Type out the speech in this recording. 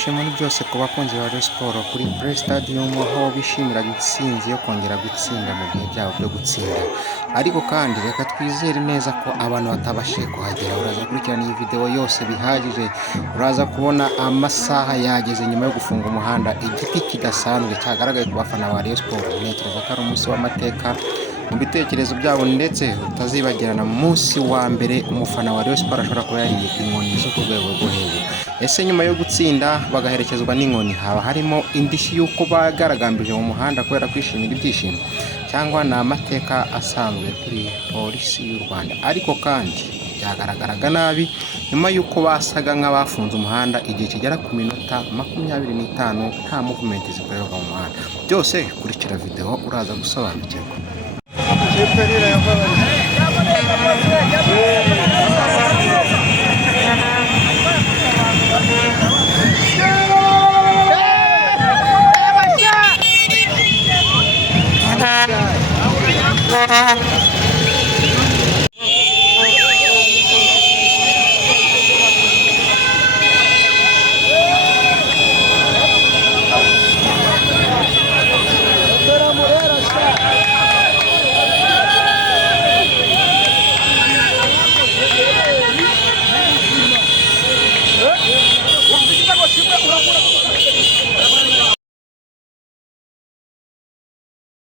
ibyishimo ni byose ku bakunzi ba Rayon Sports kuri Play Stadium aho bishimira intsinzi yo kongera gutsinda mu bihe byabo byo gutsinda. Ariko kandi reka twizere neza ko abantu batabashije kuhagera. Uraza gukurikirana iyi video yose bihagije, uraza kubona amasaha yageze nyuma yo gufunga umuhanda, igiti kidasanzwe cyagaragaye ku bafana ba Rayon Sports. Ntekereza ko ari umunsi w'amateka mu bitekerezo byabo, ndetse utazibagirana munsi wa mbere umufana wa Rayon Sports ashobora kuba yariye inkoni zo ku rwego rwo hejuru. Ese nyuma yo gutsinda bagaherekezwa n'inkoni, haba harimo indishyi y'uko bagaragambije mu muhanda kubera kwishimira ibyishimo, cyangwa ni amateka asanzwe kuri polisi y'u Rwanda? Ariko kandi byagaragaraga nabi nyuma y'uko basaga nk'abafunze umuhanda igihe kigera ku minota 25 nta movement zikorerwa mu muhanda. Byose kurikira video uraza gusobanukirwa.